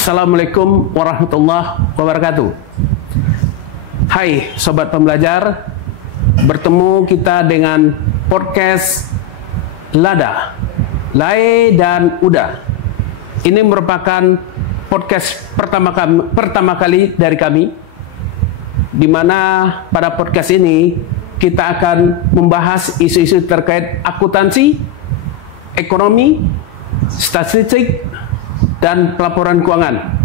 Assalamualaikum warahmatullahi wabarakatuh. Hai Sobat Pembelajar, bertemu kita dengan podcast Lada, Lai dan Uda. Ini merupakan podcast pertama kali dari kami, di mana pada podcast ini kita akan membahas isu-isu terkait akuntansi, ekonomi, statistik, dan pelaporan keuangan.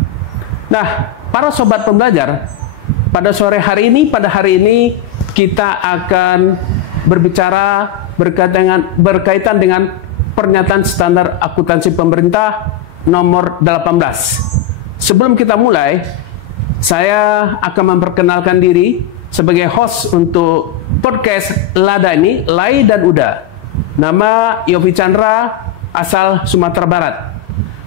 Nah, para sobat pembelajar, pada hari ini kita akan berbicara berkaitan dengan pernyataan standar akuntansi pemerintah nomor 18. Sebelum kita mulai, saya akan memperkenalkan diri sebagai host untuk podcast Lada ini, Lai dan Uda. Nama Yofi Chandra, asal Sumatera Barat.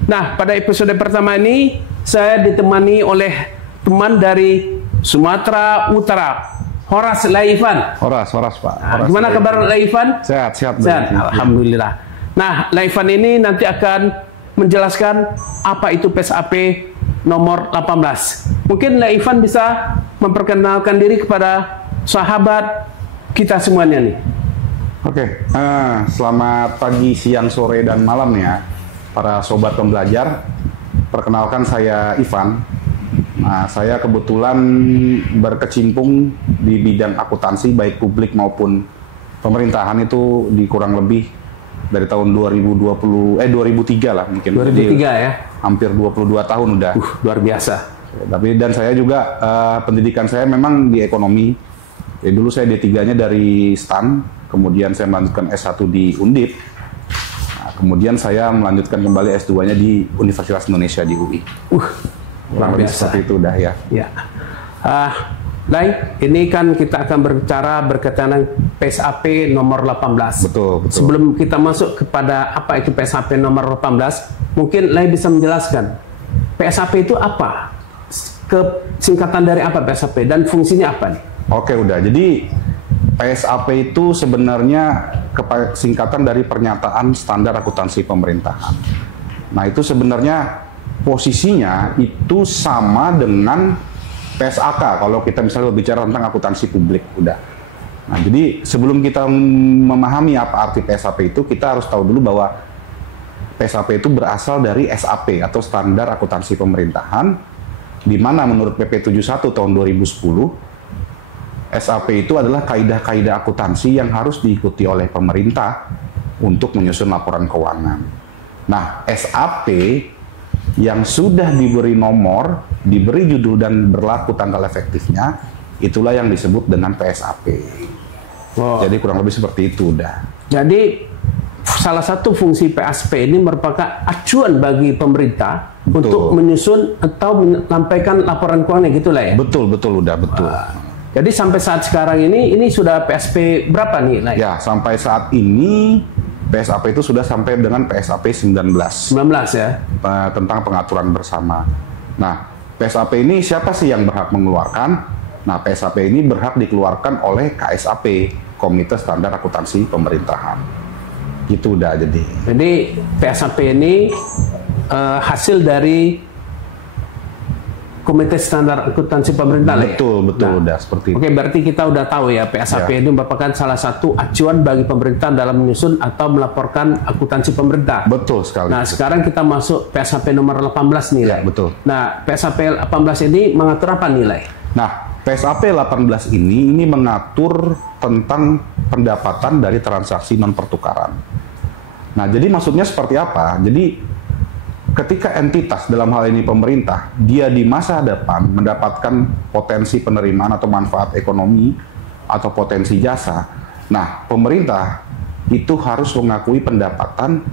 Nah, pada episode pertama ini saya ditemani oleh teman dari Sumatera Utara, Horas Laifan. Horas Pak. Gimana kabar Laifan? Sehat. Alhamdulillah. Nah, Laifan ini nanti akan menjelaskan apa itu PSAP nomor 18. Mungkin Laifan bisa memperkenalkan diri kepada sahabat kita semuanya nih. Oke, selamat pagi, siang, sore, dan malam ya, para sobat pembelajar. Perkenalkan, saya Ivan. Nah, saya kebetulan berkecimpung di bidang akuntansi baik publik maupun pemerintahan itu di kurang lebih dari tahun 2003 lah mungkin. 2003 ya. Hampir 22 tahun udah. Luar biasa. Dan saya juga pendidikan saya memang di ekonomi. Jadi dulu saya D3-nya dari STAN, kemudian saya melanjutkan S1 di Undip. Kemudian saya melanjutkan kembali S2-nya di Universitas Indonesia di UI. Kurang lebih seperti itu udah ya. Ya. Lai, ini kan kita akan berbicara berkaitan dengan PSAP nomor 18. Betul. Sebelum kita masuk kepada apa itu PSAP nomor 18, mungkin Lai bisa menjelaskan PSAP itu apa? Singkatan dari apa PSAP dan fungsinya apa nih? Oke, udah. Jadi PSAP itu sebenarnya singkatan dari pernyataan standar akuntansi pemerintahan. Nah, itu sebenarnya posisinya itu sama dengan PSAK kalau kita misalnya bicara tentang akuntansi publik, udah. Nah, jadi sebelum kita memahami apa arti PSAP itu, kita harus tahu dulu bahwa PSAP itu berasal dari SAP atau Standar Akuntansi Pemerintahan, di mana menurut PP 71 tahun 2010 SAP itu adalah kaidah-kaidah akuntansi yang harus diikuti oleh pemerintah untuk menyusun laporan keuangan. Nah, SAP yang sudah diberi nomor, diberi judul dan berlaku tanggal efektifnya, itulah yang disebut dengan PSAP. Jadi kurang lebih seperti itu udah. Jadi salah satu fungsi PSAP ini merupakan acuan bagi pemerintah untuk menyusun atau menyampaikan laporan keuangan, gitulah ya? Betul, udah. Jadi sampai saat sekarang ini sudah PSAP berapa nih? Lai? Ya, sampai saat ini PSAP itu sudah sampai dengan PSAP 19 ya? Tentang pengaturan bersama. Nah, PSAP ini siapa sih yang berhak mengeluarkan? Nah, PSAP ini berhak dikeluarkan oleh KSAP, Komite Standar Akuntansi Pemerintahan. Gitu udah jadi. Jadi PSAP ini hasil dari Komite Standar Akuntansi Pemerintah. Betul, udah seperti itu. Oke, berarti kita udah tahu ya PSAP ini merupakan salah satu acuan bagi pemerintah dalam menyusun atau melaporkan akuntansi pemerintah. Betul sekali. Nah, sekarang kita masuk PSAP nomor 18 nilai. Ya, betul. Nah, PSAP 18 ini mengatur apa nilai? Nah, PSAP 18 ini mengatur tentang pendapatan dari transaksi non pertukaran. Nah, jadi maksudnya seperti apa? Jadi ketika entitas, dalam hal ini pemerintah, dia di masa depan mendapatkan potensi penerimaan atau manfaat ekonomi atau potensi jasa, nah pemerintah itu harus mengakui pendapatan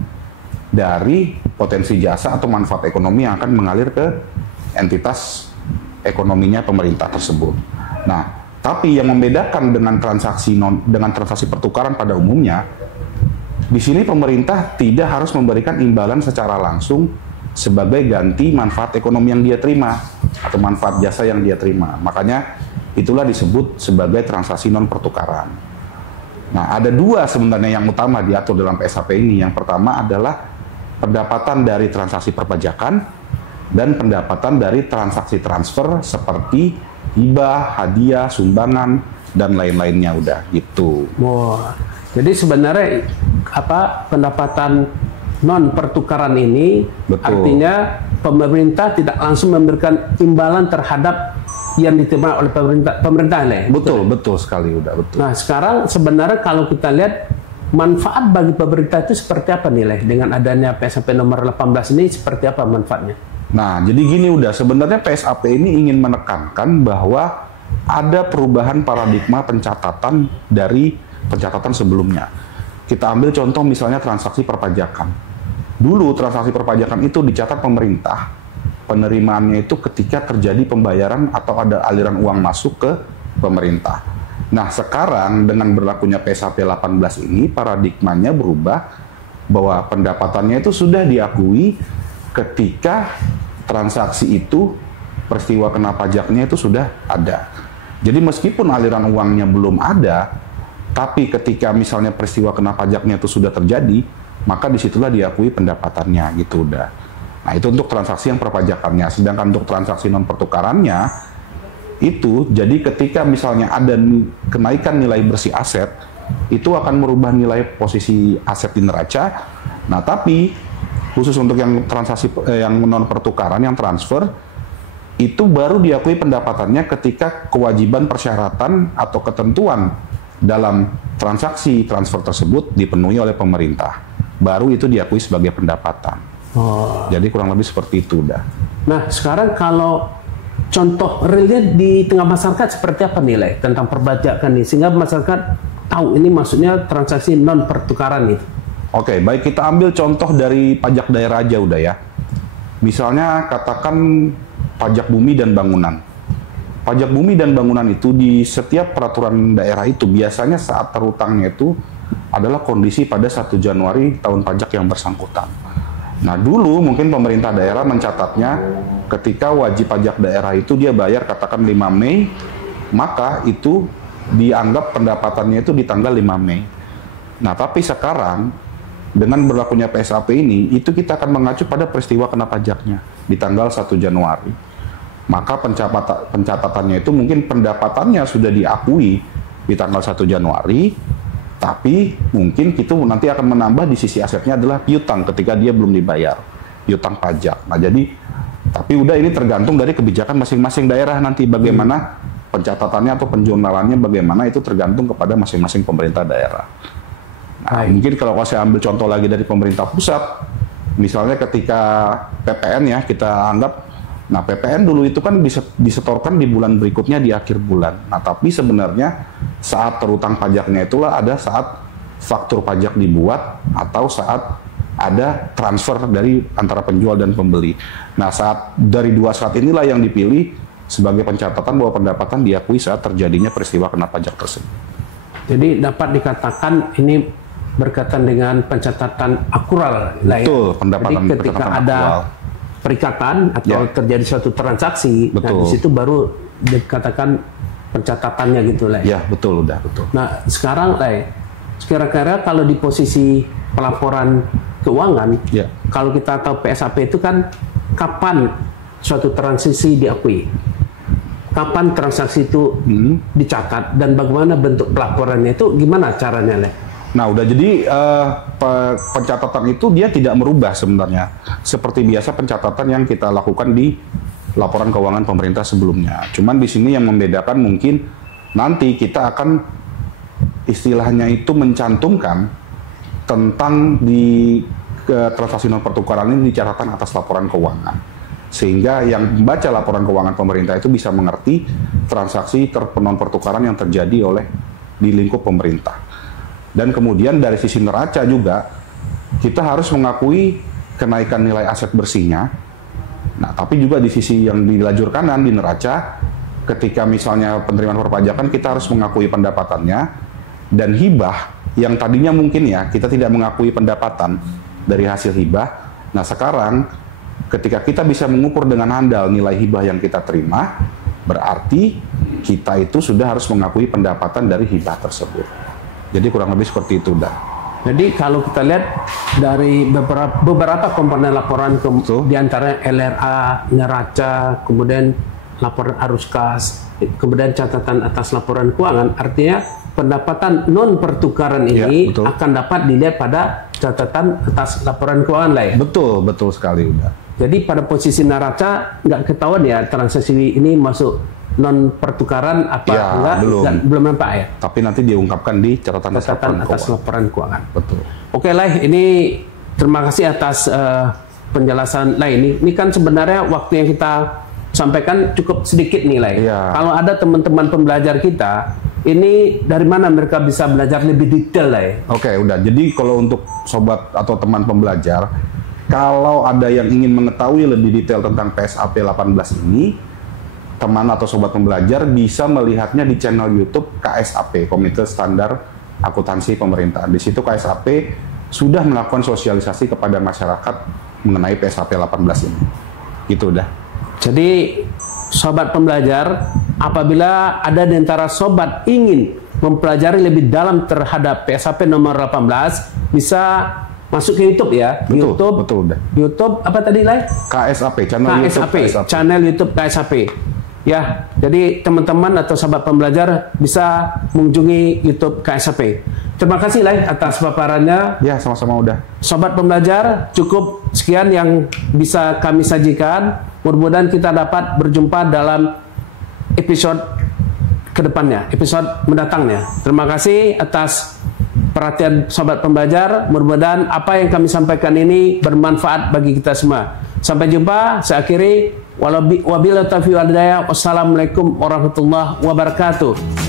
dari potensi jasa atau manfaat ekonomi yang akan mengalir ke entitas ekonominya pemerintah tersebut. Nah, tapi yang membedakan dengan transaksi pertukaran pada umumnya, di sini pemerintah tidak harus memberikan imbalan secara langsung sebagai ganti manfaat ekonomi yang dia terima atau manfaat jasa yang dia terima. Makanya itulah disebut sebagai transaksi non pertukaran. Nah, ada dua sebenarnya yang utama diatur dalam PSAP ini. Yang pertama adalah pendapatan dari transaksi perpajakan, dan pendapatan dari transaksi transfer seperti hibah, hadiah, sumbangan, dan lain-lainnya udah gitu. Wah, jadi sebenarnya pendapatan non pertukaran ini Betul. artinya pemerintah tidak langsung memberikan imbalan terhadap yang diterima oleh pemerintah nih. Betul sekali udah betul. Nah, sekarang sebenarnya kalau kita lihat manfaat bagi pemerintah itu seperti apa nilai dengan adanya PSAP nomor 18 ini, seperti apa manfaatnya? Nah, jadi gini udah, sebenarnya PSAP ini ingin menekankan bahwa ada perubahan paradigma pencatatan dari pencatatan sebelumnya. Kita ambil contoh misalnya transaksi perpajakan. Dulu transaksi perpajakan itu dicatat pemerintah, penerimaannya itu ketika terjadi pembayaran atau ada aliran uang masuk ke pemerintah. Nah, sekarang dengan berlakunya PSAP 18 ini, paradigmanya berubah bahwa pendapatannya itu sudah diakui ketika transaksi itu, peristiwa kena pajaknya itu sudah ada. Jadi meskipun aliran uangnya belum ada, tapi ketika misalnya peristiwa kena pajaknya itu sudah terjadi, maka disitulah diakui pendapatannya gitu udah. Nah, itu untuk transaksi yang perpajakannya. Sedangkan untuk transaksi non pertukarannya itu, jadi ketika misalnya ada kenaikan nilai bersih aset, itu akan merubah nilai posisi aset di neraca. Nah, tapi khusus untuk yang transaksi yang non pertukaran, yang transfer, itu baru diakui pendapatannya ketika kewajiban persyaratan atau ketentuan dalam transaksi transfer tersebut dipenuhi oleh pemerintah. Baru itu diakui sebagai pendapatan. Oh. Jadi kurang lebih seperti itu udah. Nah, sekarang kalau contoh realnya di tengah masyarakat seperti apa nilai tentang perpajakan ini, sehingga masyarakat tahu ini maksudnya transaksi non pertukaran itu. Oke, baik, kita ambil contoh dari pajak daerah aja udah ya. Misalnya katakan pajak bumi dan bangunan. Pajak bumi dan bangunan itu di setiap peraturan daerah itu biasanya saat terutangnya itu adalah kondisi pada 1 Januari tahun pajak yang bersangkutan. Nah, dulu mungkin pemerintah daerah mencatatnya ketika wajib pajak daerah itu dia bayar katakan 5 Mei, maka itu dianggap pendapatannya itu di tanggal 5 Mei. Nah, tapi sekarang dengan berlakunya PSAP ini, itu kita akan mengacu pada peristiwa kena pajaknya di tanggal 1 Januari. Maka pencatatannya itu mungkin pendapatannya sudah diakui di tanggal 1 Januari, tapi mungkin itu nanti akan menambah di sisi asetnya adalah piutang ketika dia belum dibayar, piutang pajak. Nah, jadi, tapi udah ini tergantung dari kebijakan masing-masing daerah nanti bagaimana pencatatannya atau penjurnalannya bagaimana, itu tergantung kepada masing-masing pemerintah daerah. Nah, mungkin kalau saya ambil contoh lagi dari pemerintah pusat, misalnya ketika PPN ya, kita anggap, nah PPN dulu itu kan disetorkan di bulan berikutnya di akhir bulan. Nah, tapi sebenarnya saat terutang pajaknya itulah ada saat faktur pajak dibuat atau saat ada transfer dari antara penjual dan pembeli. Nah, saat dari dua saat inilah yang dipilih sebagai pencatatan bahwa pendapatan diakui saat terjadinya peristiwa kena pajak tersebut. Jadi dapat dikatakan ini berkaitan dengan pencatatan akural lah ya. Betul, pendapatan. Jadi ketika ada akural, perikatan atau terjadi suatu transaksi, nah di situ baru dikatakan pencatatannya gitu lah. Ya, betul, udah betul. Nah, sekarang lah, kira-kira kalau di posisi pelaporan keuangan, kalau kita tahu PSAP itu kan kapan suatu transaksi diakui, kapan transaksi itu dicatat, dan bagaimana bentuk pelaporannya itu, gimana caranya lah? Nah, udah jadi pencatatan itu dia tidak merubah sebenarnya. Seperti biasa pencatatan yang kita lakukan di laporan keuangan pemerintah sebelumnya. Cuman di sini yang membedakan mungkin nanti kita akan istilahnya itu mencantumkan tentang di transaksi non pertukaran ini di catatan atas laporan keuangan. Sehingga yang membaca laporan keuangan pemerintah itu bisa mengerti transaksi non pertukaran yang terjadi di lingkup pemerintah. Dan kemudian dari sisi neraca juga, kita harus mengakui kenaikan nilai aset bersihnya. Nah, tapi juga di sisi yang di lajur kanan, di neraca, ketika misalnya penerimaan perpajakan, kita harus mengakui pendapatannya. Dan hibah, yang tadinya mungkin ya, kita tidak mengakui pendapatan dari hasil hibah. Nah, sekarang, ketika kita bisa mengukur dengan handal nilai hibah yang kita terima, berarti kita itu sudah harus mengakui pendapatan dari hibah tersebut. Jadi kurang lebih seperti itu dah. Jadi kalau kita lihat dari beberapa komponen laporan, diantara LRA, neraca, kemudian laporan arus kas, kemudian catatan atas laporan keuangan, artinya pendapatan non pertukaran ini akan dapat dilihat pada catatan atas laporan keuangan lah ya. Betul, betul sekali udah. Jadi pada posisi neraca nggak ketahuan ya transaksi ini masuk non pertukaran apa ya, enggak, belum nampak ya. Tapi nanti diungkapkan di catatan atas laporan keuangan. Betul. Oke lah, ini terima kasih atas penjelasan lah ini. Ini kan sebenarnya waktu yang kita sampaikan cukup sedikit nih lah. Ya. Kalau ada teman-teman pembelajar kita, ini dari mana mereka bisa belajar lebih detail lah ya? Oke, udah. Jadi kalau untuk sobat atau teman pembelajar, kalau ada yang ingin mengetahui lebih detail tentang PSAP 18 ini, teman atau sobat pembelajar bisa melihatnya di channel YouTube KSAP, Komite Standar Akuntansi Pemerintah. Di situ KSAP sudah melakukan sosialisasi kepada masyarakat mengenai PSAP 18 ini. Gitu udah. Jadi sobat pembelajar, apabila ada di antara sobat ingin mempelajari lebih dalam terhadap PSAP nomor 18, bisa masuk ke YouTube ya. Betul, YouTube, betul udah. YouTube apa tadi lah? KSAP, channel YouTube KSAP. Channel YouTube KSAP. Ya, jadi teman-teman atau sahabat pembelajar bisa mengunjungi YouTube KSAP. Terima kasih lah atas paparannya. Ya, sama-sama udah. Sobat pembelajar, cukup sekian yang bisa kami sajikan. Mudah-mudahan kita dapat berjumpa dalam episode kedepannya, episode mendatangnya. Terima kasih atas perhatian sobat pembelajar. Mudah-mudahan apa yang kami sampaikan ini bermanfaat bagi kita semua. Sampai jumpa. Saya akhiri. Wabillahi taufiq wal hidayah. Wassalamualaikum warahmatullahi wabarakatuh.